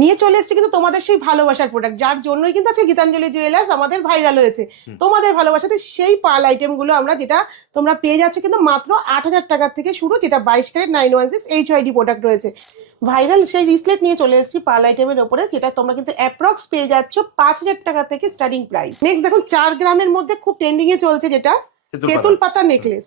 নিয়ে চলে এসেছি কিন্তু তোমাদের সেই ভালোবাসার প্রোডাক্ট যার জন্যই কিন্তু আছে গীতাঞ্জলি জুয়েলার্স আমাদের ভাইরাল হয়েছে। তোমাদের ভালোবাসাতে সেই পাল আইটেমগুলো আমরা যেটা তোমরা পেয়ে যাচ্ছ কিন্তু মাত্র আট হাজার টাকার থেকে শুরু যেটা বাইশ carat nine one six H ID product রয়েছে। ভাইরাল সেই রিসলেট নিয়ে চলে এসেছি পাল আইটেমের ওপরে যেটা তোমরা কিন্তু অ্যাপ্রক্স পেয়ে যাচ্ছ পাঁচ হাজার টাকা থেকে স্টার্টিং প্রাইস নেক্সট দেখুন চার গ্রামের মধ্যে খুব ট্রেন্ডিং এ চলছে যেটা তেঁতুল। পাতা। নেকলেস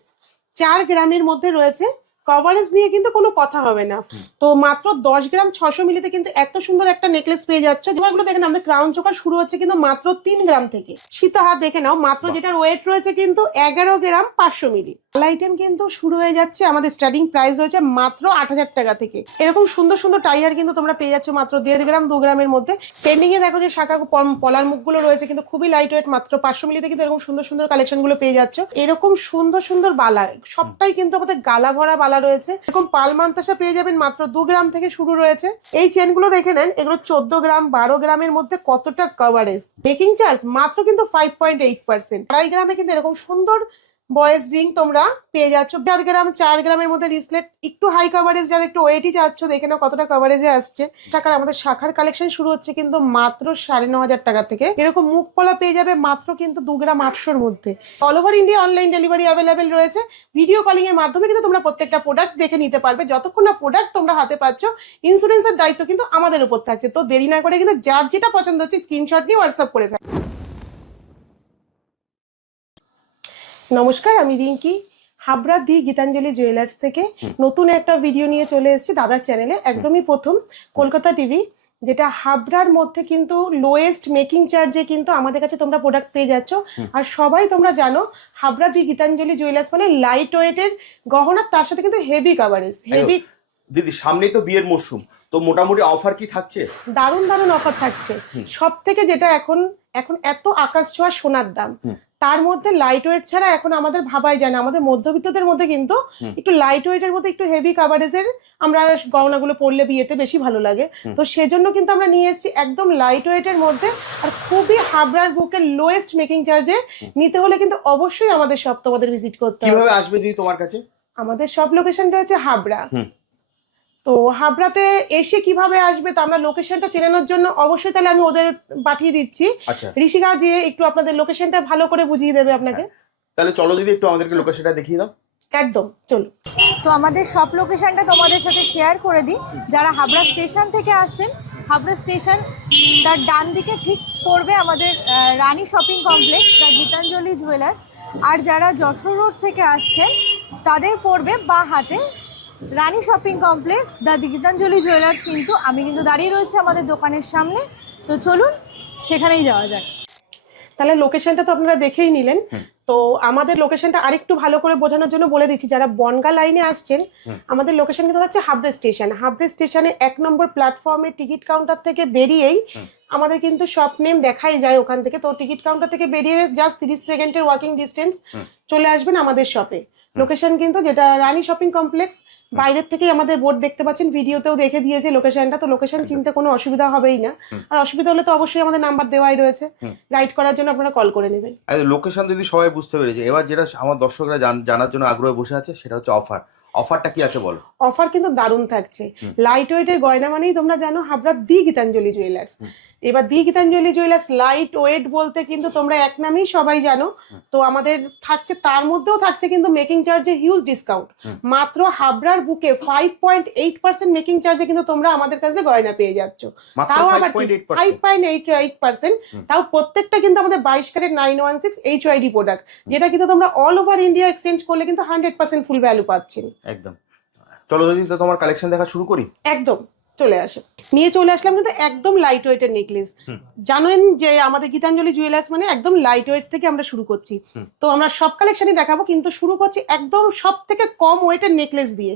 চার গ্রামের মধ্যে রয়েছে কভারেজ নিয়ে কিন্তু কোনো কথা হবে না। তো মাত্র দশ গ্রাম ছশো মিলিতে কিন্তু এত সুন্দর একটা নেকলেস পেয়ে যাচ্ছ। যেগুলো দেখেন আমাদের ক্রাউন চোখা শুরু হচ্ছে কিন্তু মাত্র তিন গ্রাম থেকে। সীতাহার দেখে নাও মাত্র। যেটার ওয়েট রয়েছে কিন্তু এগারো গ্রাম পাঁচশো মিলি। আইটেম কিন্তু শুরু হয়ে যাচ্ছে আমাদের স্টার্টিং প্রাইস রয়েছে মাত্র আট হাজার টাকা থেকে। এরকম সুন্দর সুন্দর টাইয়ার কিন্তু তোমরা পেয়ে যাচ্ছ মাত্র দেড় গ্রাম দু গ্রামের মধ্যে। ট্রেন্ডিং এ দেখো যে শাখা পলার মুখগুলো রয়েছে কিন্তু খুবই লাইট ওয়েট মাত্র পাঁচশো মিলিতে কিন্তু এরকম সুন্দর সুন্দর কালেকশনগুলো পেয়ে যাচ্ছ। এরকম সুন্দর সুন্দর বালা সবটাই কিন্তু আমাদের গালা ভরা বালা রয়েছে। এরকম পাল মান্তাসা পেয়ে যাবেন মাত্র দু গ্রাম থেকে শুরু রয়েছে। এই চেনগুলো দেখে নেন, এগুলো চোদ্দ গ্রাম, বারো গ্রামের মধ্যে কতটা কভারেজ বেকিং চার্জ মাত্র কিন্তু ফাইভ পয়েন্ট এইট পার্সেন্ট আড়াই গ্রামে কিন্তু এরকম সুন্দর বয়েজ রিং তোমরা পেয়ে যাচ্ছ। চার গ্রাম, চার গ্রামের মধ্যে রিসলেট একটু হাই কভারেজ যারা একটু ওয়েটই চাচ্ছ, দেখে নাও কতটা কভারেজে আসছে। টাকার আমাদের শাখার কালেকশন শুরু হচ্ছে কিন্তু মাত্র সাড়ে ন হাজার টাকা থেকে। এরকম মুখ পলা পেয়ে যাবে মাত্র কিন্তু দু গ্রাম আটশোর মধ্যে। All over India online delivery available রয়েছে। ভিডিও কলিং এর মাধ্যমে কিন্তু তোমরা প্রত্যেকটা প্রোডাক্ট দেখে নিতে পারবে। যতক্ষণ না প্রোডাক্ট তোমরা হাতে পাচ্ছ ইন্স্যুরেন্সের দায়িত্ব কিন্তু আমাদের উপর থাকছে। তো দেরি না করে কিন্তু যার যেটা পছন্দ হচ্ছে স্ক্রিনশট নিয়ে হোয়াটসঅ্যাপ করে ফেল। নমস্কার আমি রিঙ্কি। হাবড়া দি গীতাঞ্জলি জুয়েলার্স থেকে নতুন একটা ভিডিও নিয়ে চলে এসেছি দাদার চ্যানেলে একদমই প্রথম কলকাতা টিভি যেটা হাবড়ার মধ্যে কিন্তু লোয়েস্ট মেকিং চার্জে কিন্তু আমাদের কাছে তোমরা প্রোডাক্ট পেয়ে যাচ্ছ। আর সবাই তোমরা জানো হাবড়া দি গীতাঞ্জলি জুয়েলার্স মানে লাইট ওয়েটের গহনা তার সাথে কিন্তু হেভি কাভারেজ হেভি দিদি সামনেই তো বিয়ের মরশুম তো মোটামুটি অফার কি থাকছে? দারুণ দারুণ অফার থাকছে। সব থেকে যেটা এখন এখন এত আকাশ ছোঁয়া সোনার দাম। তার মধ্যে লাইট ওয়েট ছাড়া এখন আমাদের ভাবাই যায় না। আমাদের মধ্যবিত্তদের মধ্যে কিন্তু একটু লাইট ওয়েটের মধ্যে একটু হেভি কাভারেজের আমরা গহনাগুলো পরলে বিয়েতে বেশি ভালো লাগে। তো সেজন্য কিন্তু আমরা নিয়ে এসেছি একদম লাইট ওয়েটের মধ্যে আর খুবই হাবড়ার বুকের লোয়েস্ট মেকিং চার্জে নিতে হলে কিন্তু অবশ্যই আমাদের সব তোমাদের ভিজিট করতে হবে। কীভাবে আসবে দিদি তোমার কাছে? আমাদের সব লোকেশন রয়েছে হাবড়া। তো হাবড়াতে এসে কীভাবে আসবে তা আমরা লোকেশনটা চেনানোর জন্য অবশ্যই তাহলে আমি ওদের পাঠিয়ে দিচ্ছি। আচ্ছা। ঋষিকা যে একটু আপনাদের লোকেশনটা ভালো করে বুঝিয়ে দেবে আপনাকে। তাহলে চলো দিদি একটু আমাদেরকে লোকেশনটা দেখিয়ে দাও। একদম চলো। তো আমাদের সব লোকেশনটা তোমাদের সাথে শেয়ার করে দিই। যারা হাবড়া স্টেশন থেকে আসছেন হাবড়া স্টেশন তার ডান দিকে ঠিক পড়বে আমাদের Rani shopping complex the Gitanjali jewellers আর যারা যশোর রোড থেকে আসছেন তাদের পড়বে বা হাতে Rani shopping complex the Gitanjali jewellers কিন্তু আমি কিন্তু দাঁড়িয়ে রয়েছে আমাদের দোকানের সামনে। তো চলুন সেখানেই যাওয়া যাক। তাহলে লোকেশনটা তো আপনারা দেখেই নিলেন। তো আমাদের লোকেশনটা আরেকটু ভালো করে বোঝানোর জন্য বলে দিচ্ছি যারা বনগা লাইনে আসছেন আমাদের লোকেশন কিন্তু হচ্ছে হাবড়া স্টেশন। হাবড়া স্টেশনে এক নম্বর প্ল্যাটফর্মে টিকিট কাউন্টার থেকে বেরিয়েই আমাদের কিন্তু শপ নেম দেখাই যায় ওখান থেকে। তো টিকিট কাউন্টার থেকে বেরিয়ে জাস্ট তিরিশ সেকেন্ডের ওয়াকিং ডিস্টেন্স চলে আসবেন আমাদের শপে লোকেশন কিন্তু যেটা রানী শপিং কমপ্লেক্স বাইরের থেকেই আমাদের বোর্ড দেখতে পাচ্ছেন ভিডিওতেও দেখে দিয়েছে লোকেশনটা তো লোকেশন চিনতে কোনো অসুবিধা হবেই না। আর অসুবিধা হলে তো অবশ্যই আমাদের নাম্বার দেওয়াই রয়েছে। গাইড করার জন্য আপনারা কল করে নেবেন। লোকেশন যদি সবাই বুঝতে পেরেছে এবার যেটা আমার দর্শকরা জানার জন্য আগ্রহে বসে আছে সেটা হচ্ছে অফার অফারটা কি আছে বলো? অফার কিন্তু দারুণ থাকছে। লাইট ওয়েটের গয়না মানেই তোমরা জানো হাবড়ার দি গীতাঞ্জলি জুয়েলার্স এবার the Gitanjali jewellers light weight বলতে কিন্তু তোমরা এক নামেই সবাই জানো। তো আমাদের থাকছে তার মধ্যেও থাকছে কিন্তু মেকিং চার্জে হিউজ ডিসকাউন্ট মাত্র হাবড়ার বুকে five point eight percent making চার্জে কিন্তু তোমরা আমাদের কাছে গয়না পেয়ে যাচ্ছ। তাও আবার five point eight eight percent তাও প্রত্যেকটা কিন্তু আমাদের বাইশ carat nine one six H UID product যেটা কিন্তু তোমরা অল ওভার ইন্ডিয়া এক্সচেঞ্জ করলে কিন্তু হান্ড্রেড পার্সেন্ট ফুল ভ্যালু পাচ্ছেন। একদম। চলো যদি তো তোমার কালেকশন দেখা শুরু করি। একদম চলে আসে। নিয়ে চলে আসলাম কিন্তু একদম লাইট ওয়েটের নেকলেস জানেন যে আমাদের গীতাঞ্জলি জুয়েলার্স মানে একদম লাইট ওয়েট থেকে আমরা শুরু করছি। তো আমরা সব কালেকশনই দেখাবো কিন্তু শুরু করছি একদম সব থেকে কম ওয়েটের নেকলেস দিয়ে।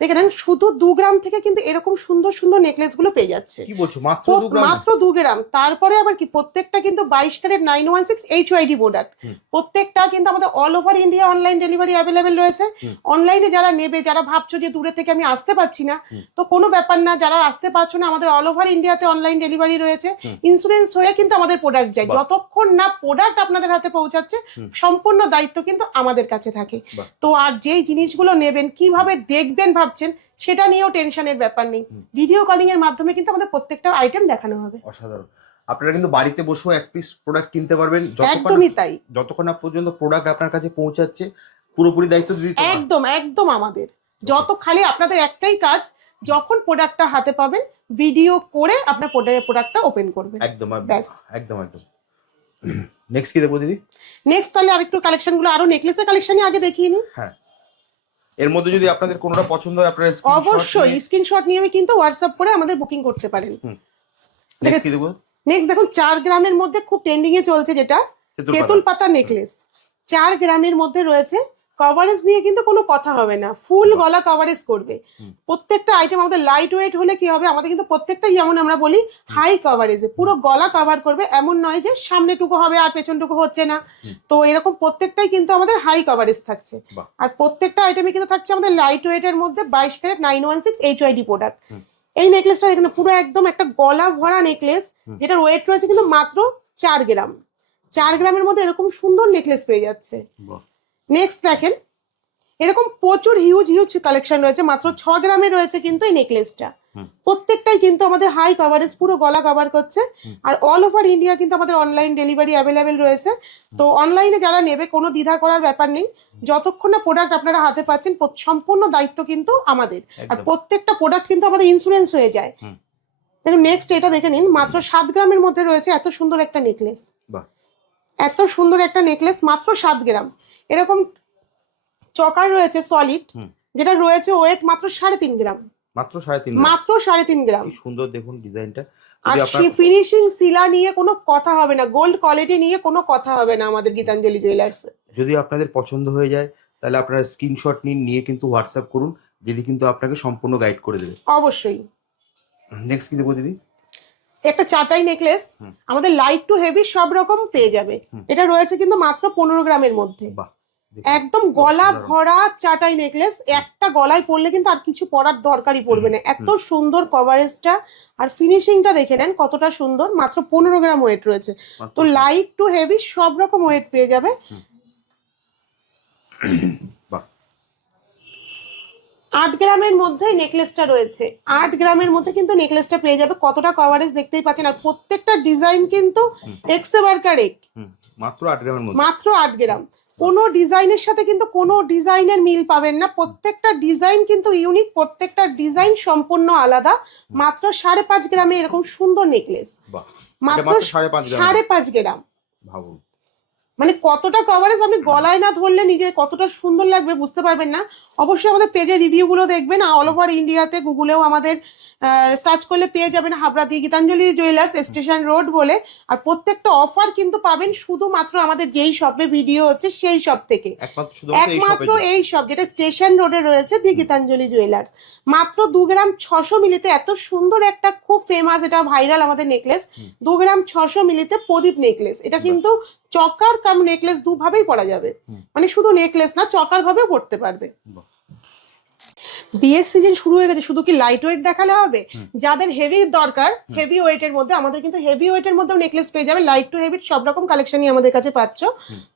দেখে নেন শুধু দু গ্রাম থেকে কিন্তু এরকম সুন্দর সুন্দর নেকলেসগুলো পেয়ে যাচ্ছে। কি বলছো? মাত্র দু গ্রাম? মাত্র দু গ্রাম। তারপরে আবার কি প্রত্যেকটা কিন্তু বাইশ carat nine one six H UID product প্রত্যেকটা কিন্তু আমাদের all over India online delivery available রয়েছে। অনলাইনে যারা নেবে যারা ভাবছ যে দূরে থেকে আমি আসতে পারছি না তো কোনো ব্যাপার না যারা আসতে পারছ না আমাদের অল ওভার ইন্ডিয়াতে অনলাইন ডেলিভারি রয়েছে। ইন্স্যুরেন্স হয়ে কিন্তু আমাদের প্রোডাক্ট যায়। যতক্ষণ না প্রোডাক্ট আপনাদের হাতে পৌঁছাচ্ছে সম্পূর্ণ দায়িত্ব কিন্তু আমাদের কাছে থাকে। তো আর যেই জিনিসগুলো নেবেন কীভাবে দেখবেন ভাবছেন সেটা নিয়েও টেনশনের ব্যাপার নেই। ভিডিও কলিং এর মাধ্যমে কিন্তু আমাদের প্রত্যেকটা আইটেম দেখানো হবে। অসাধারণ। আপনারা কিন্তু বাড়িতে বসেও এক পিস প্রোডাক্ট কিনতে পারবেন। একদমই তাই। যতক্ষণ না পর্যন্ত প্রোডাক্ট আপনার কাছে পৌঁছাচ্ছে পুরোপুরি দায়িত্ব তোমার। একদম একদম আমাদের। যত খালি আপনাদের একটাই কাজ যখন প্রোডাক্টটা হাতে পাবেন ভিডিও করে আপনার প্রোডাক্টটা ওপেন করবেন। একদম ব্যাস। একদম একদম। নেক্সট কি দেবো দিদি? নেক্সট তাহলে আরেকটু কালেকশনগুলো আরও নেকলেসের কালেকশনই আগে দেখিয়ে নিই। হ্যাঁ। এর মধ্যে যদি আপনাদের কোনোটা পছন্দ হয় আপনারা অবশ্যই স্ক্রিনশট নিয়ে আমি কিন্তু হোয়াটসঅ্যাপ করে আমাদের বুকিং করতে পারেন। নেক্সট কি দেবো? নেক্সট দেখুন চার গ্রামের মধ্যে খুব ট্রেন্ডিং এ চলছে যেটা তেঁতুল। পাতা। নেকলেস চার গ্রামের মধ্যে রয়েছে কভারেজ নিয়ে কিন্তু কোনো কথা হবে না। ফুল গলা কভারেজ করবে। প্রত্যেকটা আইটেম আমাদের লাইট ওয়েট হলে কি হবে? আমাদের কিন্তু প্রত্যেকটাই যেমন আমরা বলি হাই কভারেজে পুরো গলা কভার করবে এমন নয় যে সামনেটুকু হবে আর পেছনটুকু হচ্ছে না। তো এরকম প্রত্যেকটাই কিন্তু আমাদের হাই কভারেজ থাকছে। আর প্রত্যেকটা আইটেমে কিন্তু থাকছে আমাদের লাইট ওয়েটের মধ্যে বাইশ carat nine one six H UID product এই নেকলেসটা এখানে পুরো একদম একটা গলা ভরা নেকলেস। যেটার ওয়েট রয়েছে কিন্তু মাত্র চার গ্রাম। চার গ্রামের মধ্যে এরকম সুন্দর নেকলেস পেয়ে যাচ্ছে। নেক্সট দেখেন এরকম প্রচুর হিউজ হিউজ কালেকশন রয়েছে মাত্র ছ গ্রামে রয়েছে কিন্তু এই নেকলেসটা প্রত্যেকটাই কিন্তু আমাদের হাই কভারেজ পুরো গলা কভার করছে। আর অল ওভার ইন্ডিয়া কিন্তু আমাদের অনলাইন ডেলিভারি অ্যাভেলেবেল রয়েছে। তো অনলাইনে যারা নেবে কোনো দ্বিধা করার ব্যাপার নেই। যতক্ষণ না প্রোডাক্ট আপনারা হাতে পাচ্ছেন সম্পূর্ণ দায়িত্ব কিন্তু আমাদের। আর প্রত্যেকটা প্রোডাক্ট কিন্তু আমাদের ইন্স্যুরেন্স হয়ে যায়। দেখুন নেক্সট এটা দেখে নিন মাত্র সাত গ্রামের মধ্যে রয়েছে এত সুন্দর একটা নেকলেস এত সুন্দর একটা নেকলেস মাত্র সাত গ্রাম। এরকম চকার রয়েছে সলিড। যেটা রয়েছে ওয়েট মাত্র সাড়ে তিন গ্রাম। মাত্র সাড়ে তিন মাত্র সাড়ে তিন গ্রাম। সুন্দর দেখুন ডিজাইনটা। আর ফিনিশিং শিলা নিয়ে কোনো কথা হবে না গোল্ড কোয়ালিটি নিয়ে কোনো কথা হবে না আমাদের গীতাঞ্জলি জুয়েলার্স যদি আপনাদের পছন্দ হয়ে যায় তাহলে আপনারা স্ক্রিনশট নিন নিয়ে কিন্তু হোয়াটসঅ্যাপ করুন দিদি কিন্তু আপনাকে সম্পূর্ণ গাইড করে দেবে। অবশ্যই। নেক্সট কি দেবো দিদি? একটা চাটাই নেকলেস আমাদের লাইট টু হেভি সব রকম পেয়ে যাবে। এটা রয়েছে কিন্তু মাত্র পনেরো গ্রামের মধ্যে। বাহ। একদম গলা ভরা চাটাই নেকলেস একটা গলায় পরলে কিন্তু আর কিছু পরার দরকারই পড়বে না। এত সুন্দর কভারেজটা আর ফিনিশিংটা দেখে নেন কতটা সুন্দর। মাত্র পনেরো গ্রাম ওয়েট রয়েছে। তো লাইট টু হেভি সব রকম ওয়েট পেয়ে যাবে। আট গ্রামের মধ্যে নেকলেসটা রয়েছে। আট গ্রামের মধ্যে কিন্তু নেকলেসটা পেয়ে যাবে। কতটা কভারেজ দেখতেই পাচ্ছেন। আর প্রত্যেকটা ডিজাইন কিন্তু হুম। এক্সেবার কারেক্ট হুম। মাত্র আট গ্রামের মাত্র আট গ্রাম। কোনো ডিজাইনের সাথে কিন্তু কোনো ডিজাইনের মিল পাবেন না। প্রত্যেকটা ডিজাইন কিন্তু ইউনিক প্রত্যেকটা ডিজাইন সম্পূর্ণ আলাদা। মাত্র সাড়ে পাঁচ গ্রামে এরকম সুন্দর নেকলেস মাত্র সাড়ে পাঁচ গ্রাম। সাড়ে পাঁচ গ্রাম। ভাবুন। মানে কতটা কভারেজ আপনি গলায় না ধরলে নিজে কতটা সুন্দর লাগবে বুঝতে পারবেন না। অবশ্যই আমাদের পেজে রিভিউগুলো দেখবেন। অল ওভার ইন্ডিয়াতে গুগলেও আমাদের সার্চ করলে পেয়ে যাবেন Habra the Gitanjali jewellers station road বলে। আর প্রত্যেকটা অফার কিন্তু পাবেন শুধুমাত্র আমাদের যেই শপে ভিডিও হচ্ছে সেই শপ থেকে। একমাত্র এই শপ যেটা স্টেশন রোডে রয়েছে দি গীতাঞ্জলি জুয়েলার্স মাত্র দু গ্রাম ছশো মিলিতে এত সুন্দর একটা খুব ফেমাস এটা ভাইরাল আমাদের নেকলেস দু গ্রাম ছশো মিলিতে প্রদীপ নেকলেস এটা কিন্তু চকার কাম নেকলেস দুভাবেই পরা যাবে। মানে শুধু নেকলেস না চকার ভাবেও পড়তে পারবে। বিয়ের সিজন শুরু হয়ে গেছে শুধু কি লাইট ওয়েট দেখালে হবে? যাদের হেভি দরকার। হেভি ওয়েটের মধ্যে আমাদের কিন্তু হেভি ওয়েটের মধ্যেও নেকলেস পেয়ে যাবে লাইট টু হেভি সব রকম কালেকশনই আমাদের কাছে পাচ্ছ।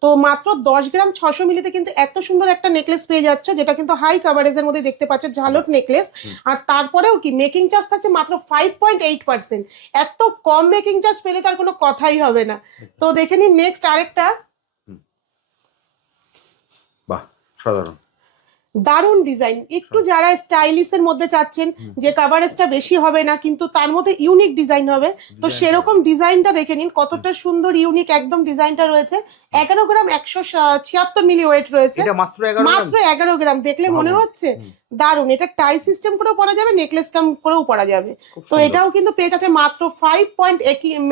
তো মাত্র দশ গ্রাম ছশো মিলিতে কিন্তু এত সুন্দর একটা নেকলেস পেয়ে যাচ্ছ যেটা কিন্তু হাই কাভারেজের মধ্যে দেখতে পাচ্ছ ঝালট নেকলেস আর তারপরেও কি মেকিং চার্জ থাকছে মাত্র ফাইভ পয়েন্ট এইট পার্সেন্ট এত কম মেকিং চার্জ পেলে তার কোনো কথাই হবে না। তো দেখে নিন নেক্সট আরেকটা। বাহ সাধারণ। দারুণ ডিজাইন। একটু যারা স্টাইলিশ এর মধ্যে চাচ্ছেন যে কাভারেজটা বেশি হবে না কিন্তু তার মধ্যে ইউনিক ডিজাইন হবে তো সেরকম ডিজাইনটা দেখে নিন কতটা সুন্দর ইউনিক একদম ডিজাইনটা রয়েছে। এগারো গ্রাম একশো ছিয়াত্তর মিলি ওয়েট রয়েছে। মাত্র এগারো গ্রাম? দেখলে মনে হচ্ছে। দারুণ। এটা টাই সিস্টেম করেও পরা যাবে নেকলেস কাম করেও পরা যাবে। তো এটাও কিন্তু পেয়ে যাচ্ছে মাত্র ফাইভ পয়েন্ট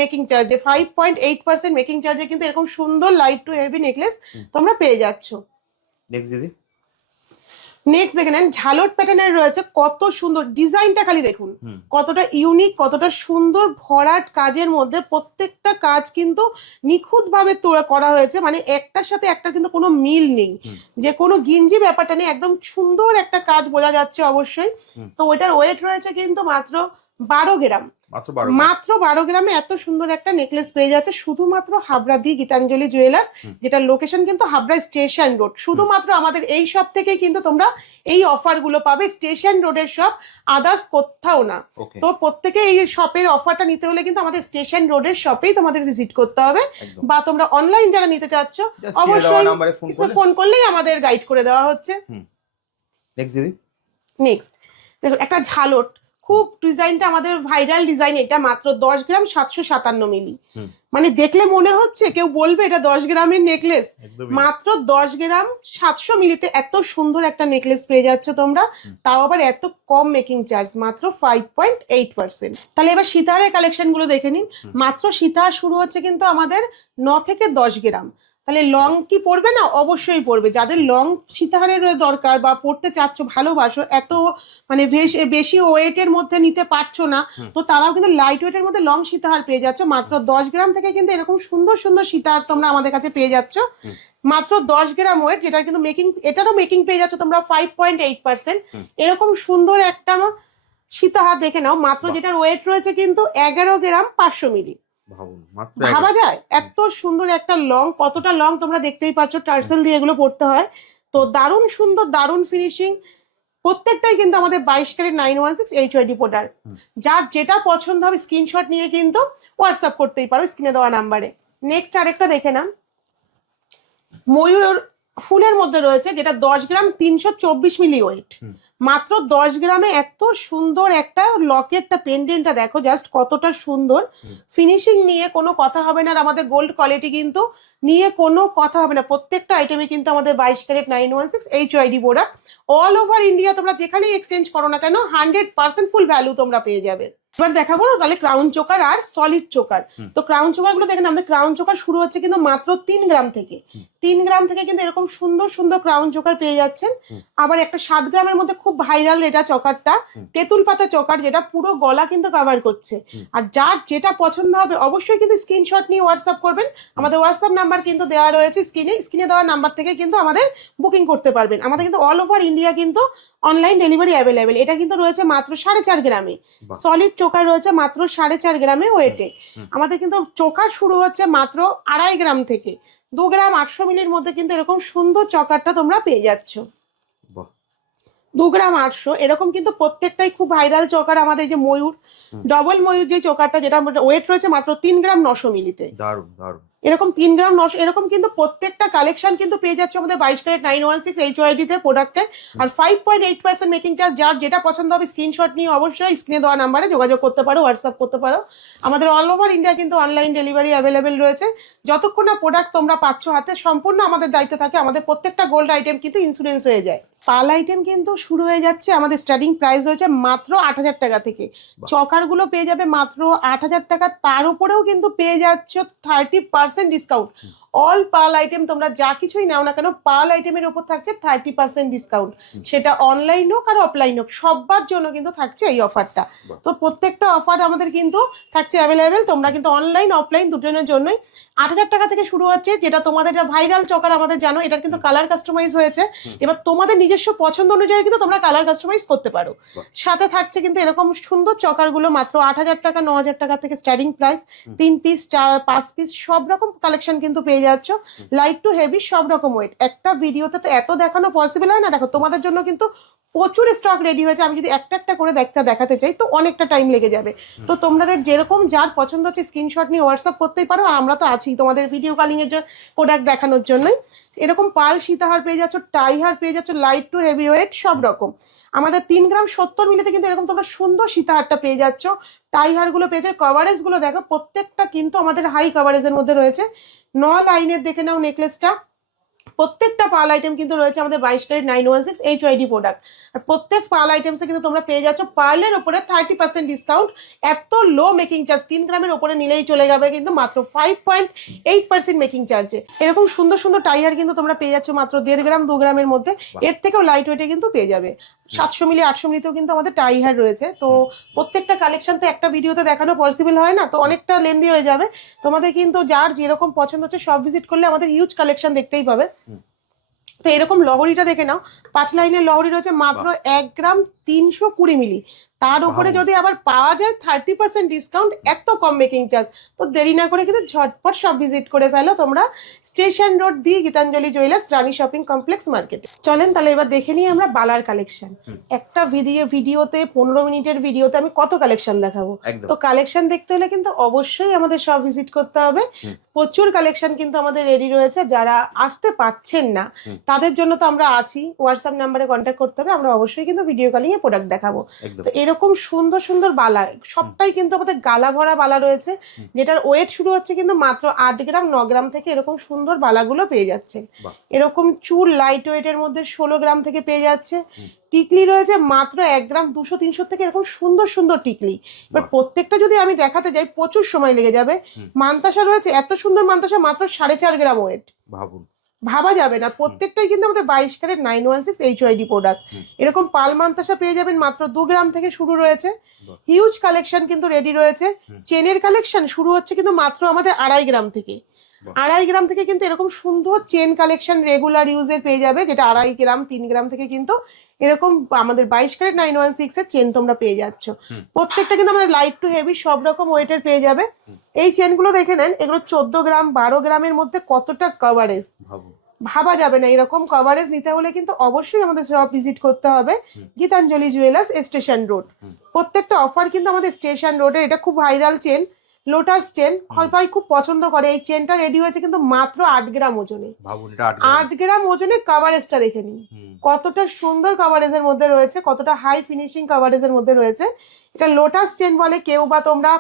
মেকিং চার্জে five point eight percent making চার্জে কিন্তু এরকম সুন্দর লাইট টু হেভি নেকলেস তোমরা পেয়ে যাচ্ছ। নেক্সট দিদি। নেক্সট দেখে নেন ঝালট প্যাটার্নের রয়েছে কত সুন্দর ডিজাইনটা খালি দেখুন। কতটা ইউনিক কতটা সুন্দর ভরাট কাজের মধ্যে প্রত্যেকটা কাজ কিন্তু নিখুঁত ভাবে করা হয়েছে। মানে একটার সাথে একটা কিন্তু কোনো মিল নেই। যে কোনো গিঞ্জি ব্যাপারটা নেই একদম সুন্দর একটা কাজ বোঝা যাচ্ছে অবশ্যই। তো ওইটার ওয়েট রয়েছে কিন্তু মাত্র বারো গ্রাম। মাত্র বারো গ্রামে। এত সুন্দর একটা নেকলেস পেয়ে যাচ্ছে শুধুমাত্র হাবড়া দি গীতাঞ্জলি জুয়েলার্স যেটা লোকেশন কিন্তু হাবড়া স্টেশন রোড শুধুমাত্র আমাদের এই শপ থেকেই কিন্তু তোমরা এই অফারগুলো পাবে। স্টেশন রোডের শপ আদার্স কোথাও না। তো প্রত্যেকে এই শপের অফারটা নিতে হলে কিন্তু আমাদের স্টেশন রোডের শপেই তোমাদের ভিজিট করতে হবে। বা তোমরা অনলাইন যারা নিতে চাচ্ছ অবশ্যই ফোন করলেই আমাদের গাইড করে দেওয়া হচ্ছে। নেক্সট দেখুন একটা ঝালট। খুব ডিজাইনটা আমাদের ভাইরাল ডিজাইন এটা মাত্র দশ গ্রাম সাতশো সাতান্ন মিলি। মানে দেখলে মনে হচ্ছে কেউ বলবে এটা দশ গ্রামের নেকলেস মাত্র দশ গ্রাম সাতশো মিলিতে এত সুন্দর একটা নেকলেস পেয়ে যাচ্ছ তোমরা। তাও আবার এত কম মেকিং চার্জ মাত্র ফাইভ পয়েন্ট এইট পার্সেন্ট তাহলে এবার সীতাহারের কালেকশনগুলো দেখে নিন। মাত্র সীতাহার শুরু হচ্ছে কিন্তু আমাদের ন থেকে দশ গ্রাম। তাহলে লং কি পড়বে না? অবশ্যই পড়বে। যাদের লং সীতাহারের দরকার বা পড়তে চাচ্ছ ভালোবাসো এত মানে বেশ- বেশি ওয়েটের মধ্যে নিতে পারছ না তো তারাও কিন্তু লাইট ওয়েটের মধ্যে লং সীতাহার পেয়ে যাচ্ছ। মাত্র দশ গ্রাম থেকে কিন্তু এরকম সুন্দর সুন্দর সীতাহার তোমরা আমাদের কাছে পেয়ে যাচ্ছ। মাত্র দশ গ্রাম ওয়েট যেটা কিন্তু মেকিং এটারও মেকিং পেয়ে যাচ্ছ তোমরা ফাইভ পয়েন্ট এইট পার্সেন্ট এরকম সুন্দর একটা সীতাহার দেখে নাও। মাত্র যেটার ওয়েট রয়েছে কিন্তু এগারো গ্রাম পাঁচশো মিলি। ভাবুন মাত্র ভাবা যায়? এত সুন্দর একটা লং কতটা লং তোমরা দেখতেই পাচ্ছ টার্সেল দিয়ে এগুলো পড়তে হয়। তো দারুণ সুন্দর দারুণ ফিনিশিং প্রত্যেকটাই কিন্তু আমাদের বাইশ carat nine one six H UID porter যার যেটা পছন্দ হবে স্ক্রিনশট নিয়ে কিন্তু হোয়াটসঅ্যাপ করতেই পারো স্ক্রিনে দেওয়া নাম্বারে নেক্সট আরেকটা দেখে নাম ময়ূর ফুলের মধ্যে রয়েছে যেটা দশ গ্রাম তিনশো চব্বিশ মিলি ওয়েট। মাত্র দশ গ্রামে এত সুন্দর একটা লকেটটা পেন্ডেন্টটা দেখো জাস্ট কতটা সুন্দর। ফিনিশিং নিয়ে কোনো কথা হবে না আর আমাদের গোল্ড কোয়ালিটি কিন্তু নিয়ে কোনো কথা হবে না। প্রত্যেকটা আইটেমে কিন্তু আমাদের বাইশ carat nine one six H UID product all over India তোমরা যেখানেই এক্সচেঞ্জ করো না কেন হান্ড্রেড পার্সেন্ট ফুল ভ্যালু তোমরা পেয়ে যাবে। এবার দেখাবো না তাহলে ক্রাউন চোকার আর সলিড চোকার তো ক্রাউন চোকারগুলো দেখেন আমাদের ক্রাউন চোকার শুরু হচ্ছে কিন্তু মাত্র তিন গ্রাম থেকে। তিন গ্রাম থেকে কিন্তু এরকম সুন্দর সুন্দর ক্রাউন চোকার পেয়ে যাচ্ছেন। আবার একটা সাত গ্রামের মধ্যে খুব ভাইরাল এটা চকারটা তেঁতুল পাতা চকার যেটা পুরো গলা কিন্তু কভার করছে। আর যার যেটা পছন্দ হবে অবশ্যই কিন্তু স্ক্রিনশট নিয়ে হোয়াটসঅ্যাপ করবেন। আমাদের হোয়াটসঅ্যাপ নাম্বার কিন্তু দেওয়া রয়েছে স্ক্রিনে স্ক্রিনে দেওয়া নাম্বার থেকে কিন্তু আমাদের বুকিং করতে পারবেন। আমাদের কিন্তু অল ওভার ইন্ডিয়া কিন্তু অনলাইন ডেলিভারি অ্যাভেলেবেল এটা কিন্তু রয়েছে মাত্র সাড়ে চার গ্রামে। সলিড চোকার রয়েছে মাত্র সাড়ে চার গ্রামে ওয়েটে আমাদের কিন্তু চোকার শুরু হচ্ছে মাত্র আড়াই গ্রাম থেকে। দু গ্রাম আটশো মিলির মধ্যে কিন্তু এরকম সুন্দর চকারটা তোমরা পেয়ে যাচ্ছ। দু গ্রাম আটশো এরকম কিন্তু প্রত্যেকটাই খুব ভাইরাল চকার আমাদের যে ময়ূর। ডবল ময়ূর যে চকারটা যেটা ওয়েট রয়েছে মাত্র তিন গ্রাম নশো মিলিতে। দারুণ দারুণ এরকম তিন গ্রাম নশো, এরকম কিন্তু প্রত্যেকটা কালেকশন কিন্তু পেয়ে যাচ্ছে আমাদের বাইশ carat nine one six H ওয়াইডিতে প্রোডাক্টে আর five point eight percent making charge যার যেটা পছন্দ হবে স্ক্রিনশট নিয়ে অবশ্যই স্ক্রিনে দেওয়া নাম্বারে যোগাযোগ করতে পারো হোয়াটসঅ্যাপ করতে পারো। আমাদের অল ওভার ইন্ডিয়া কিন্তু অনলাইন ডেলিভারি অ্যাভেলেবেল রয়েছে। যতক্ষণ না প্রোডাক্ট তোমরা পাচ্ছ হাতে, সম্পূর্ণ আমাদের দায়িত্ব থাকে, আমাদের প্রত্যেকটা গোল্ড আইটেম কিন্তু ইন্স্যুরেন্স হয়ে যায়। পাল আইটেম কিন্তু শুরু হয়ে যাচ্ছে আমাদের স্টার্টিং প্রাইস রয়েছে মাত্র আট হাজার টাকা থেকে। চকারগুলো পেয়ে যাবে মাত্র আট হাজার টাকা তার উপরেও কিন্তু পেয়ে যাচ্ছে থার্টি পার্সেন্ট ডিসকাউন্ট অল পাল আইটেম তোমরা যা কিছুই নাও না কেন পাল আইটেমের উপর থাকছে থার্টি পার্সেন্ট ডিসকাউন্ট সেটা অনলাইন হোক আর অফলাইন হোক সবার জন্য কিন্তু থাকছে এই অফারটা তো প্রত্যেকটা অফার আমাদের কিন্তু থাকছে অ্যাভেলেবেল তোমরা কিন্তু অনলাইন অফলাইন দুজনের জন্যই। আট হাজার টাকা থেকে শুরু হচ্ছে যেটা তোমাদের ভাইরাল চকার আমাদের জানো এটার কিন্তু কালার কাস্টমাইজ হয়েছে। এবার তোমাদের নিজস্ব পছন্দ অনুযায়ী কিন্তু তোমরা কালার কাস্টমাইজ করতে পারো। সাথে থাকছে কিন্তু এরকম সুন্দর চকারগুলো মাত্র আট হাজার টাকা ন হাজার টাকা থেকে স্টার্টিং প্রাইস তিন পিস চার পাঁচ পিস সব রকম কালেকশন কিন্তু পেয়ে যাচ্ছ। লাইট টু হেভি সব রকম ওয়েট একটা ভিডিওতে তো এত দেখানো পসিবল হয় না। দেখো, তোমাদের জন্য কিন্তু প্রচুর স্টক রেডি হয়েছে। আমি যদি একটা একটা করে দেখতে দেখাতে চাই তো অনেকটা টাইম লেগে যাবে। তো তোমাদের যেরকম যার পছন্দ হচ্ছে স্ক্রিনশট নিয়ে হোয়াটসঅ্যাপ করতেই পারো আর আমরা তো আছি তোমাদের ভিডিও কলিং এর প্রোডাক্ট দেখানোর জন্যই। এরকম পাল সীতাহার পেয়ে যাচ্ছ টাইহার পেয়ে যাচ্ছ লাইট টু হেভি ওয়েট সব রকম। আমাদের তিন গ্রাম সত্তর মিলিতে কিন্তু এরকম তোমরা সুন্দর সীতাহারটা পেয়ে যাচ্ছ। টাইহারগুলো পেয়ে যাচ্ছ কভারেজগুলো দেখো প্রত্যেকটা কিন্তু আমাদের হাই কভারেজের মধ্যে রয়েছে। ন লাইনের দেখে নাও নেকলেসটা প্রত্যেকটা পাল আইটেম কিন্তু রয়েছে আমাদের বাইশ carat nine one six H UID product আর প্রত্যেক পাল আইটেমসে কিন্তু তোমরা পেয়ে যাচ্ছ পার্লের ওপরে থার্টি পার্সেন্ট ডিসকাউন্ট এত লো মেকিং চার্জ তিন গ্রামের ওপরে নিলেই চলে যাবে কিন্তু মাত্র five point eight percent making চার্জে এরকম সুন্দর সুন্দর টাইয়ার কিন্তু তোমরা পেয়ে যাচ্ছ মাত্র দেড় গ্রাম দু গ্রামের মধ্যে। এর থেকেও লাইট ওয়েটে কিন্তু পেয়ে যাবে। সাতশো মিলি আটশো মিলিতেও কিন্তু আমাদের টাই টাইহার রয়েছে। তো প্রত্যেকটা কালেকশন তো একটা ভিডিওতে দেখানো পসিবল হয় না তো অনেকটা লেন্দি হয়ে যাবে। তোমাদের কিন্তু যার যেরকম পছন্দ হচ্ছে সব ভিজিট করলে আমাদের হিউজ কালেকশন দেখতেই পাবে। তো এরকম লহরিটা দেখে নাও। পাঁচ লাইনের লহরি রয়েছে মাত্র এক গ্রাম তিনশো কুড়ি মিলি। তার উপরে যদি আবার পাওয়া যায় থার্টি পার্সেন্ট ডিসকাউন্ট এত কম মেকিং চার্জ তো দেরি না করে কিন্তু ঝটপট সব ভিজিট করে ফেলো তোমরা station road the Gitanjali jewellers Rani shopping complex market চলেন তাহলে এবার দেখে নিই আমরা বালার কালেকশন একটা ভিডিও ভিডিওতে পনেরো মিনিটের ভিডিওতে আমি কত কালেকশন দেখাবো? তো কালেকশন দেখতে হলে কিন্তু অবশ্যই আমাদের সব ভিজিট করতে হবে। প্রচুর কালেকশন কিন্তু আমাদের রেডি রয়েছে। যারা আসতে পারছেন না তাদের জন্য তো আমরা আছি। হোয়াটসঅ্যাপ নাম্বারে কন্ট্যাক্ট করতে হবে। আমরা অবশ্যই কিন্তু ভিডিও কলিং এ প্রোডাক্ট দেখাবো। তো এরকম সুন্দর সুন্দর বালা সবটাই কিন্তু আমাদের গালা ভরা বালা রয়েছে। যেটার ওয়েট শুরু হচ্ছে কিন্তু মাত্র আট গ্রাম ন গ্রাম থেকে এরকম সুন্দর বালাগুলো পেয়ে যাচ্ছে। এরকম চুল লাইট ওয়েটের মধ্যে ষোলো গ্রাম থেকে পেয়ে যাচ্ছে। টিকলি রয়েছে মাত্র এক গ্রাম দুশো তিনশো থেকে এরকম সুন্দর সুন্দর টিকলি। এবার প্রত্যেকটা যদি আমি দেখাতে যাই প্রচুর সময় লেগে যাবে। মান্তাসা রয়েছে এত সুন্দর মান্তাসা মাত্র সাড়ে চার গ্রাম ওয়েট ভাবুন। ভাবা যাবে না প্রত্যেকটাই কিন্তু আমাদের বাইশ carat nine one six H UID product এরকম পাল মান্তাসা পেয়ে যাবেন মাত্র দু গ্রাম থেকে শুরু রয়েছে। হিউজ কালেকশন কিন্তু রেডি রয়েছে। চেনের কালেকশন শুরু হচ্ছে কিন্তু মাত্র আমাদের আড়াই গ্রাম থেকে। আড়াই গ্রাম থেকে কিন্তু এরকম সুন্দর চেন কালেকশন রেগুলার ইউজের পেয়ে যাবে যেটা আড়াই গ্রাম তিন গ্রাম থেকে কিন্তু এরকম আমাদের বাইশ ক্যারেট নাইন ওয়ান সিক্স এর চেন তোমরা পেয়ে যাচ্ছ। প্রত্যেকটা কিন্তু আমাদের লাইট টু হেভি সব রকম ওয়েটের পেয়ে যাবে। এই চেনগুলো দেখে নেন এগুলো চোদ্দ গ্রাম বারো গ্রামের মধ্যে কতটা কভারেজ ভাবা। যাবে না এরকম কভারেজ নিতে হলে কিন্তু অবশ্যই আমাদের শপ ভিজিট করতে হবে। গীতাঞ্জলি জুয়েলার্স স্টেশন রোড প্রত্যেকটা অফার কিন্তু আমাদের স্টেশন রোডে এটা খুব ভাইরাল চেন লোটাস চেন খলপাই খুব পছন্দ করে। এই চেনটা রেডি হয়েছে কিন্তু মাত্র আট গ্রাম ওজনে। আট গ্রাম। ওজনে কাভারেজটা দেখে নিন। কতটা সুন্দর কাভারেজের মধ্যে রয়েছে কতটা হাই ফিনিশিং কাভারেজের মধ্যে রয়েছে। এটা লোটাস চেন বলে কেউ বা তোমরা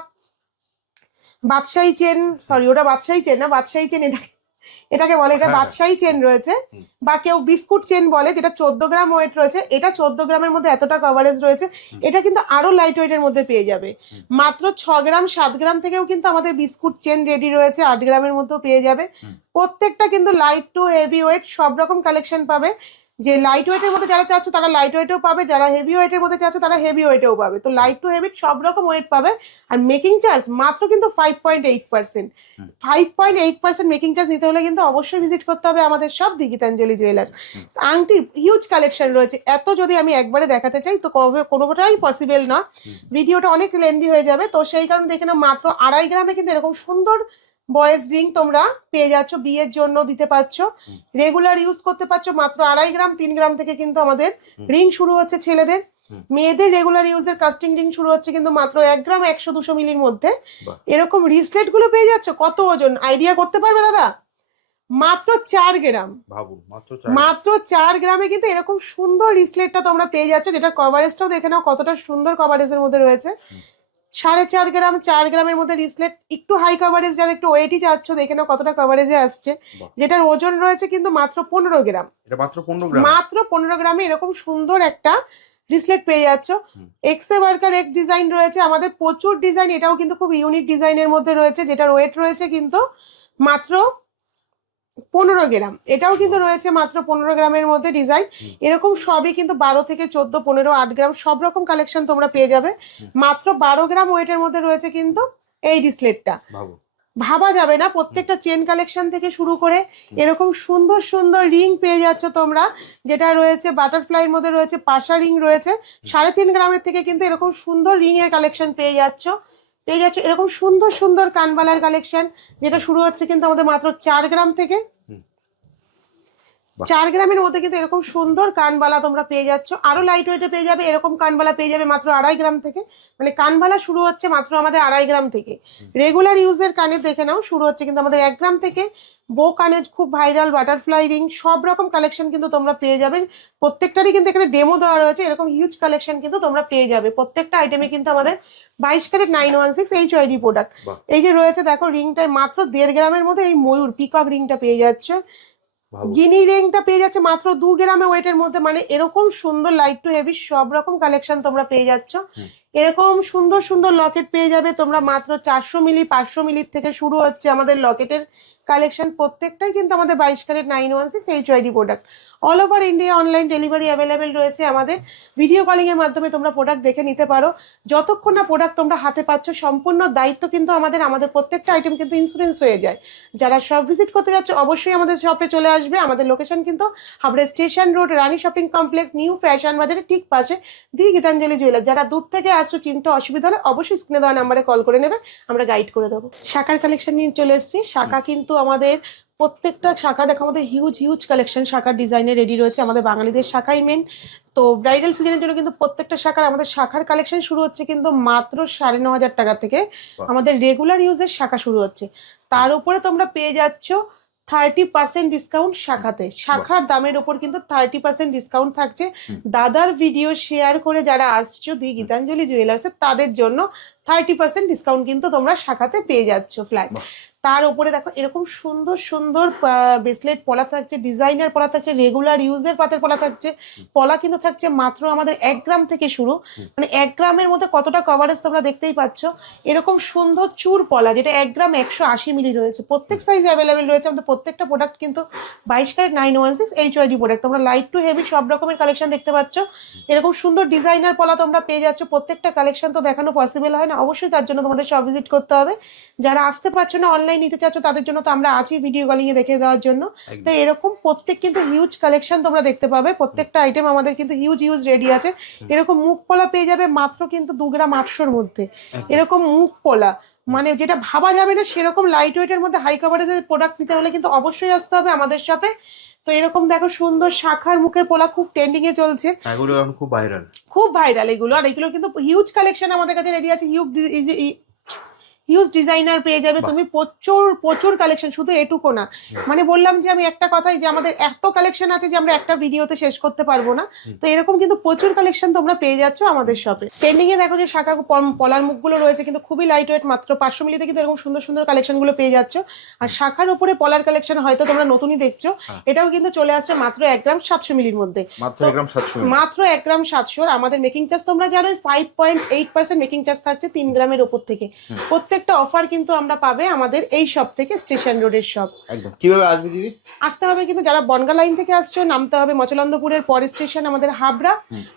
বাদশাহী চেন সরি ওটা বাদশাহী চেন না বাদশাহী চেন এটাকে এটাকে বলে এটা হ্যাঁ। বাদশাহী চেন রয়েছে বা কেউ বিস্কুট চেন বলে যেটা চোদ্দ গ্রাম ওয়েট রয়েছে এটা চোদ্দ গ্রামের মধ্যে এতটা কভারেজ রয়েছে এটা কিন্তু আরও লাইট ওয়েটের মধ্যে পেয়ে যাবে। মাত্র ছ গ্রাম সাত গ্রাম থেকেও কিন্তু আমাদের বিস্কুট চেন রেডি রয়েছে আট গ্রামের মধ্যেও পেয়ে যাবে। প্রত্যেকটা কিন্তু লাইট টু হেভি ওয়েট সব রকম কালেকশন পাবে। যে লাইট ওয়েটের মধ্যে যারা চাচ্ছ তারা লাইট ওয়েটেও পাবে যারা হেভি ওয়েটের মধ্যে চাচ্ছ তারা হেভি ওয়েটেও পাবে। তো লাইট টু হেভি সব রকম ওয়েট পাবে আর মেকিং চার্জ মাত্র কিন্তু five point eight percent five point eight percent making charge নিতে হলে কিন্তু অবশ্যই ভিজিট করতে হবে আমাদের সব দিগিতাঞ্জলি জুয়েলার্স। আংটির হিউজ কালেকশন রয়েছে। এত যদি আমি একবারে দেখাতে চাই তো কবে কোনোটাই পসিবল না। ভিডিওটা অনেক লেন্দি হয়ে যাবে। তো সেই কারণে দেখে না মাত্র আড়াই গ্রামে কিন্তু এরকম সুন্দর বয়েজ রিং তোমরা পেয়ে যাচ্ছ বিয়ের জন্য দিতে পারছ। রেগুলার ইউজ করতে পারছ মাত্র আড়াই গ্রাম তিন গ্রাম থেকে কিন্তু আমাদের রিং শুরু হচ্ছে ছেলেদের। মেয়েদের রেগুলার ইউজের কাস্টিং রিং শুরু হচ্ছে কিন্তু মাত্র এক গ্রাম একশো দুশো মিলির মধ্যে। এরকম রিসলেটগুলো পেয়ে যাচ্ছ? কত ওজন? আইডিয়া করতে পারবে দাদা? মাত্র চার গ্রাম। মাত্র চার গ্রামে। কিন্তু এরকম সুন্দর রিসলেটটা তোমরা পেয়ে যাচ্ছ যেটা কভারেজটাও দেখে নাও কতটা সুন্দর কভারেজের মধ্যে রয়েছে। সাড়ে চার গ্রাম চার গ্রামের মধ্যে রিসলেট একটু হাই কভারেজ যারা একটু ওয়েটই চাচ্ছ দেখে নাও কতটা কভারেজে আসছে। যেটার ওজন রয়েছে কিন্তু মাত্র পনেরো গ্রাম। মাত্র পনেরো গ্রাম। মাত্র পনেরো গ্রামে এরকম সুন্দর একটা রিসলেট পেয়ে যাচ্ছ। এক্সে ওয়ার্কার এক ডিজাইন রয়েছে। আমাদের প্রচুর ডিজাইন এটাও কিন্তু খুব ইউনিক ডিজাইনের মধ্যে রয়েছে যেটার ওয়েট রয়েছে কিন্তু মাত্র পনেরো গ্রাম। এটাও কিন্তু রয়েছে মাত্র পনেরো গ্রামের মধ্যে ডিজাইন। এরকম সবই কিন্তু বারো থেকে চোদ্দ পনেরো আট গ্রাম সব রকম কালেকশন তোমরা পেয়ে যাবে। মাত্র বারো গ্রাম ওয়েটের মধ্যে রয়েছে কিন্তু এই ডিসলেটটা ভাবা। যাবে না প্রত্যেকটা চেন কালেকশন থেকে শুরু করে এরকম সুন্দর সুন্দর রিং পেয়ে যাচ্ছ তোমরা যেটা রয়েছে বাটারফ্লাইয়ের মধ্যে রয়েছে পাশা রিং রয়েছে সাড়ে তিন গ্রামের থেকে কিন্তু এরকম সুন্দর রিং এর কালেকশন পেয়ে যাচ্ছ। পেয়ে যাচ্ছে এরকম সুন্দর সুন্দর কানবালার কালেকশন যেটা শুরু হচ্ছে কিন্তু আমাদের মাত্র চার গ্রাম থেকে। চার গ্রামের মধ্যে কিন্তু এরকম সুন্দর কানবালা তোমরা পেয়ে যাচ্ছ। আরও লাইট ওয়েটে পেয়ে যাবে এরকম কানবালা পেয়ে যাবে মাত্র আড়াই গ্রাম থেকে। মানে কানবালা শুরু হচ্ছে মাত্র আমাদের আড়াই গ্রাম থেকে। রেগুলার ইউজের কানে দেখে নাও শুরু হচ্ছে কিন্তু আমাদের এক গ্রাম থেকে। বো কানে খুব ভাইরাল বাটারফ্লাই রিং সব রকম কালেকশন কিন্তু তোমরা পেয়ে যাবে। প্রত্যেকটারই কিন্তু এখানে ডেমো দেওয়া রয়েছে এরকম হিউজ কালেকশন কিন্তু তোমরা পেয়ে যাবে। প্রত্যেকটা আইটেমে কিন্তু আমাদের বাইশ carat nine one six H UID product এই যে রয়েছে দেখো রিংটায় মাত্র দেড় গ্রামের মধ্যে এই ময়ূর পিকক রিংটা পেয়ে যাচ্ছে। গিনি রিংটা পেয়ে যাচ্ছে মাত্র দু গ্রামে ওয়েটের মধ্যে। মানে এরকম সুন্দর লাইট টু হেভি সব রকম কালেকশন তোমরা পেয়ে যাচ্ছ। এরকম সুন্দর সুন্দর লকেট পেয়ে যাবে। তোমরা মাত্র চারশো মিলি, পাঁচশো মিলির থেকে শুরু হচ্ছে আমাদের লকেটের কালেকশন প্রত্যেকটাই কিন্তু আমাদের বাইশ carat nine one six H UID product all over India online delivery available রয়েছে আমাদের। ভিডিও কলিং এর মাধ্যমে তোমরা প্রোডাক্ট দেখে নিতে পারো। যতক্ষণ না প্রোডাক্ট তোমরা হাতে পাচ্ছ, সম্পূর্ণ দায়িত্ব কিন্তু আমাদের আমাদের প্রত্যেকটা আইটেম কিন্তু ইন্স্যুরেন্স হয়ে যায়। যারা সব ভিজিট করতে যাচ্ছে, অবশ্যই আমাদের শপে চলে আসবে। আমাদের লোকেশন কিন্তু Habra station road Rani shopping complex new fashion বাজারের ঠিক পাশে দি গীতাঞ্জলি জুয়েলার যারা দূর থেকে আসছো চিনতে অসুবিধা হলে অবশ্যই স্ক্রিনে দেওয়া নাম্বারে কল করে নেবে আমরা গাইড করে দেবো। শাখার কালেকশন নিয়ে চলে এসেছি। শাখা কিন্তু আমাদের প্রত্যেকটা শাখা দেখো আমাদের হিউজ হিউজ কালেকশন শাখার ডিজাইনে রেডি রয়েছে। আমাদের বাঙালিদের শাখাই মেন তো ব্রাইডাল সিজনের জন্য কিন্তু প্রত্যেকটা শাখার আমাদের শাখার কালেকশন শুরু হচ্ছে কিন্তু মাত্র সাড়ে ন হাজার টাকা থেকে। আমাদের রেগুলার ইউজের শাখা শুরু হচ্ছে। তার উপরে তোমরা পেয়ে যাচ্ছ থার্টি পার্সেন্ট ডিসকাউন্ট শাখাতে। শাখার দামের ওপর কিন্তু থার্টি পার্সেন্ট ডিসকাউন্ট থাকছে। দাদার ভিডিও শেয়ার করে যারা আসছো দি গীতাঞ্জলি জুয়েলার্সে তাদের জন্য থার্টি পার্সেন্ট ডিসকাউন্ট কিন্তু তোমরা শাখাতে পেয়ে যাচ্ছ ফ্ল্যাট। তার উপরে দেখো এরকম সুন্দর সুন্দর ব্রেসলেট পলা থাকছে ডিজাইনার পলা থাকছে রেগুলার ইউজের পাতের পলা থাকছে পলা কিন্তু থাকছে মাত্র আমাদের এক গ্রাম থেকে শুরু। মানে এক গ্রামের মধ্যে কতটা কভারেজ তোমরা দেখতেই পাচ্ছ এরকম সুন্দর চুর পলা যেটা এক গ্রাম একশো আশি মিলি রয়েছে। প্রত্যেক সাইজ অ্যাভেলেবেল রয়েছে আমাদের প্রত্যেকটা প্রোডাক্ট কিন্তু বাইশ carat nine one six H UID product তোমরা লাইট টু হেভি সব রকমের কালেকশন দেখতে পাচ্ছ। এরকম সুন্দর ডিজাইনার পলা তোমরা পেয়ে যাচ্ছ। প্রত্যেকটা কালেকশন তো দেখানো পসিবল হয় না। অবশ্যই তার জন্য তোমাদের সব ভিজিট করতে হবে। যারা আসতে পারছ না অনলাইন নিতে চাচ্ছ তাদের জন্য তো আমরা আছি ভিডিও কলিং এ দেখে দেওয়ার জন্য। তো এরকম প্রত্যেক কিন্তু হিউজ কালেকশন তোমরা দেখতে পাবে। প্রত্যেকটা আইটেম আমাদের কিন্তু হিউজ হিউজ রেডি আছে। এরকম মুখ পলা পেয়ে যাবে মাত্র কিন্তু দু গ্রাম আটশোর মধ্যে। এরকম মুখ পলা। মানে যেটা ভাবা যাবে না সেরকম লাইট ওয়েটের মধ্যে হাই কভারেজের প্রোডাক্ট নিতে হলে কিন্তু অবশ্যই আসতে হবে আমাদের শপে তো এরকম দেখো সুন্দর শাখার মুখের পোলা খুব ট্রেন্ডিং এ চলছে। এগুলো এখন খুব ভাইরাল খুব ভাইরাল এগুলো। আর এগুলো কিন্তু হিউজ কালেকশন আমাদের কাছে রেডি আছে। হিউজ হিউজ ডিজাইনার পেয়ে যাবে তুমি প্রচুর প্রচুর কালেকশন শুধু এটুকু না। মানে বললাম যে আমি একটা কথাই যে আমাদের এত কালেকশন আছে যে আমরা একটা ভিডিওতে শেষ করতে পারব না। তো এরকম কিন্তু প্রচুর কালেকশন তোমরা পেয়ে যাচ্ছ আমাদের শপে ট্রেন্ডিং এ। দেখো যে শাখা পলার মুখগুলো রয়েছে কিন্তু খুবই লাইট ওয়েট মাত্র পাঁচশো মিলিতে কিন্তু এরকম সুন্দর সুন্দর কালেকশনগুলো পেয়ে যাচ্ছ। আর শাখার উপরে পলার কালেকশন হয়তো তোমরা নতুনই দেখছ। হ্যাঁ। এটাও কিন্তু চলে আসছে মাত্র এক গ্রাম সাতশো মিলির মধ্যে। মাত্র এক গ্রাম সাতশো আমাদের মেকিং চার্জ তোমরা জানো five point eight percent making charge থাকছে তিন গ্রামের ওপর থেকে। হুম। প্রত্যেকটা অফার কিন্তু আমরা পাবে আমাদের এই শপ থেকে স্টেশন রোডের শপ একদম। কীভাবে আসবে দিদি? আসতে হবে কিন্তু যারা বনগা লাইন থেকে আসছো নামতে হবে মচলন্দপুরের পরের স্টেশন আমাদের হাবড়া।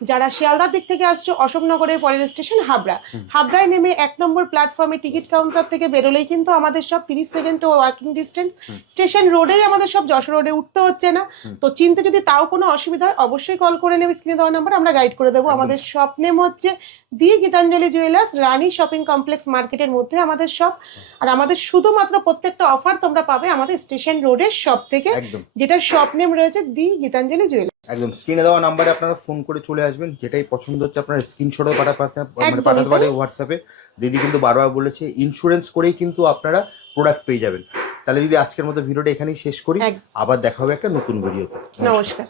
যারা শিয়ালদার দিক থেকে আসছো অশোকনগরের পরের স্টেশন হাবড়া। হাবড়ায় নেমে এক নম্বর প্ল্যাটফর্মে টিকিট কাউন্টার থেকে বেরোলেই কিন্তু আমাদের সব তিরিশ সেকেন্ড ও ওয়াকিং ডিস্টেন্স স্টেশন রোডেই আমাদের সব যশোর রোডে উঠতে হচ্ছে না। তো চিনতে যদি তাও কোনো অসুবিধা হয় অবশ্যই কল করে নেবে স্ক্রিনে দেওয়া নাম্বার আমরা গাইড করে দেবো। আমাদের শপ নেম হচ্ছে the Gitanjali jewellers Rani shopping complex মার্কেটের মধ্যে আমাদের শপ আর আমাদের শুধুমাত্র প্রত্যেকটা অফার তোমরা পাবে আমাদের স্টেশন রোডের শপ থেকে যেটা শপ নেম রয়েছে দি গীতাঞ্জলি জুয়েলার্স একদম। স্ক্রিনে দেওয়া নাম্বারে আপনারা ফোন করে চলে আসবেন যেটাই পছন্দ হচ্ছে আপনারা স্ক্রিনশটও পাঠাতে মানে পাঠাতে পারে হোয়াটসঅ্যাপে দিদি কিন্তু বারবার বলেছে ইন্স্যুরেন্স করেই কিন্তু আপনারা প্রোডাক্ট পেয়ে যাবেন। তাহলে দিদি আজকের মতো ভিডিওটা এখানেই শেষ করি। আবার দেখা হবে একটা নতুন ভিডিওতে নমস্কার।